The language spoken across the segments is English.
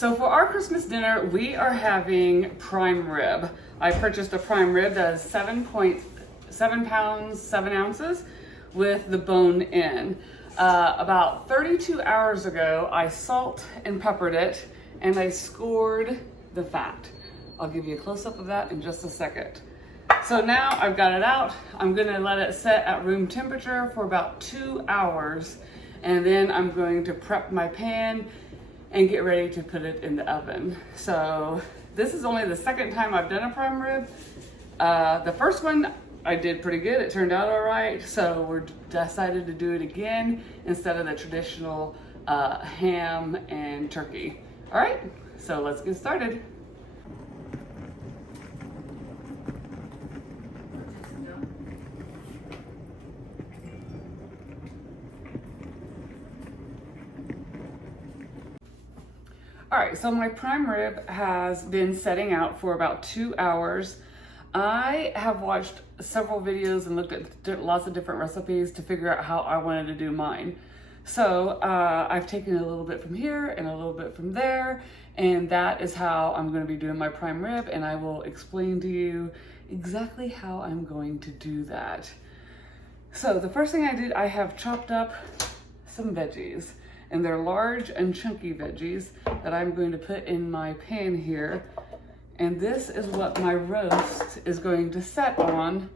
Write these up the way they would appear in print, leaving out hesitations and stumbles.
So for our Christmas dinner, we are having prime rib. I purchased a prime rib that is 7.7 pounds, 7 ounces with the bone in. About 32 hours ago, I salt and peppered it and I scored the fat. I'll give you a close-up of that in just a second. So now I've got it out. I'm gonna let it set at room temperature for about 2 hours, and then I'm going to prep my pan and get ready to put it in the oven. So this is only the second time I've done a prime rib. The first one I did pretty good. It turned out all right. So we're decided to do it again instead of the traditional ham and turkey. All right, so let's get started. All right, so my prime rib has been setting out for about 2 hours. I have watched several videos and looked at lots of different recipes to figure out how I wanted to do mine. So I've taken a little bit from here and a little bit from there, and that is how I'm going to be doing my prime rib, and I will explain to you exactly how I'm going to do that. So the first thing I did, I have chopped up some veggies. And they're large and chunky veggies that I'm going to put in my pan here. And this is what my roast is going to set on,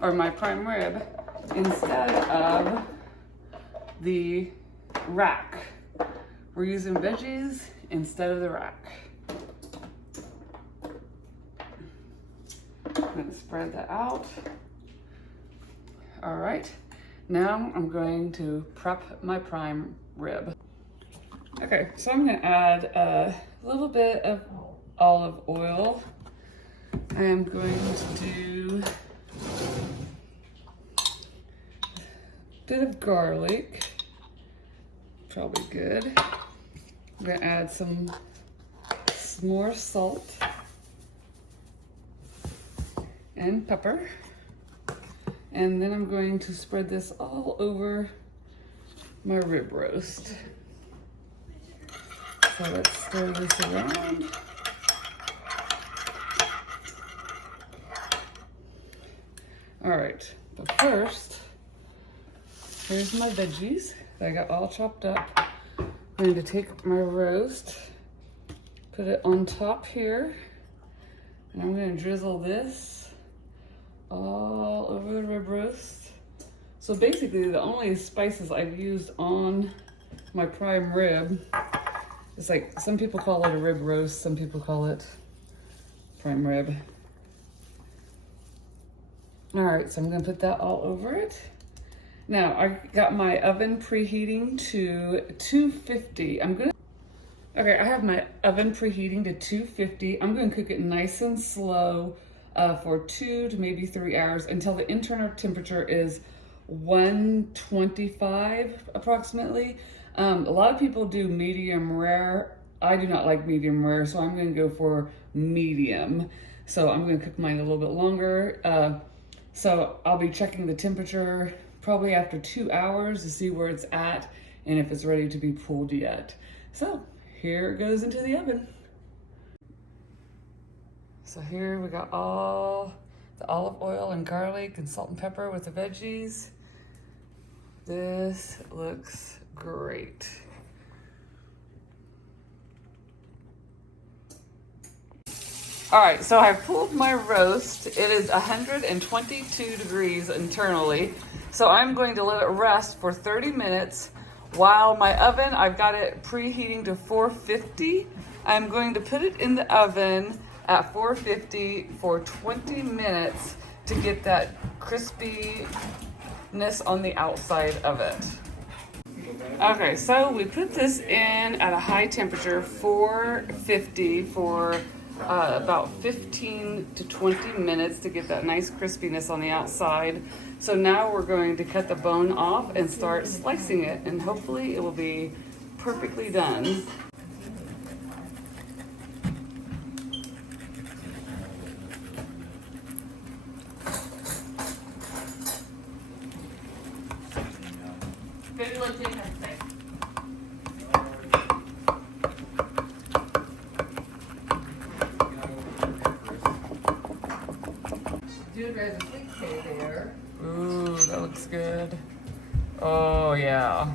or my prime rib, instead of the rack. We're using veggies instead of the rack. I'm gonna spread that out. All right, now I'm going to prep my prime rib. Okay, so I'm gonna add a little bit of olive oil. I am going to do a bit of garlic, probably good. I'm gonna add some more salt and pepper. And then I'm going to spread this all over my rib roast. So let's stir this around. All right, but first, here's my veggies that I got all chopped up. I'm going to take my roast, put it on top here, and I'm going to drizzle this all over the rib roast. So basically the only spices I've used on my prime rib, it's like some people call it a rib roast, some people call it prime rib. All right, so I'm gonna put that all over it. Now I got my oven preheating to 250. Okay, I have my oven preheating to 250. I'm gonna cook it nice and slow for 2 to maybe 3 hours until the internal temperature is 125 approximately. A lot of people do medium rare. I do not like medium rare, so I'm going to go for medium. So I'm going to cook mine a little bit longer. So I'll be checking the temperature probably after 2 hours to see where it's at and if it's ready to be pulled yet. So here it goes into the oven. So here we got all the olive oil and garlic and salt and pepper with the veggies. This looks great. All right, so I've pulled my roast. It is 122 degrees internally. So I'm going to let it rest for 30 minutes while my oven, I've got it preheating to 450. I'm going to put it in the oven at 450 for 20 minutes to get that crispiness on the outside of it. Okay, so we put this in at a high temperature, 450 for about 15 to 20 minutes to get that nice crispiness on the outside. So now we're going to cut the bone off and start slicing it, and hopefully it will be perfectly done. there's a sweet potato there. Ooh, that looks good. Oh, yeah.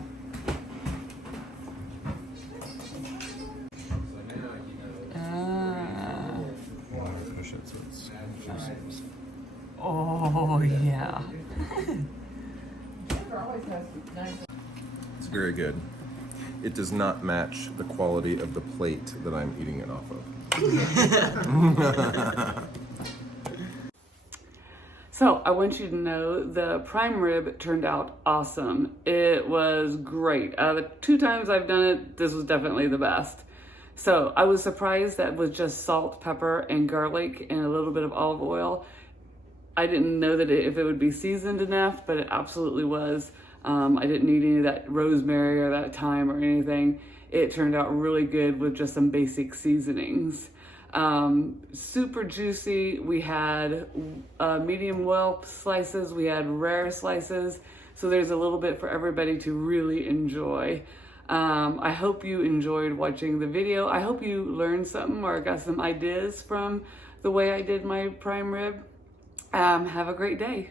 Push it so it's Oh, yeah. Denver always has nice. It's very good. It does not match the quality of the plate that I'm eating it off of. So I want you to know the prime rib turned out awesome. It was great. Out of the 2 times I've done it, this was definitely the best. So I was surprised that with just salt, pepper, and garlic and a little bit of olive oil, I didn't know that if it would be seasoned enough, but it absolutely was. I didn't need any of that rosemary or that thyme or anything. It turned out really good with just some basic seasonings. Super juicy. We had medium well slices. We had rare slices. So there's a little bit for everybody to really enjoy. I hope you enjoyed watching the video. I hope you learned something or got some ideas from the way I did my prime rib. Have a great day.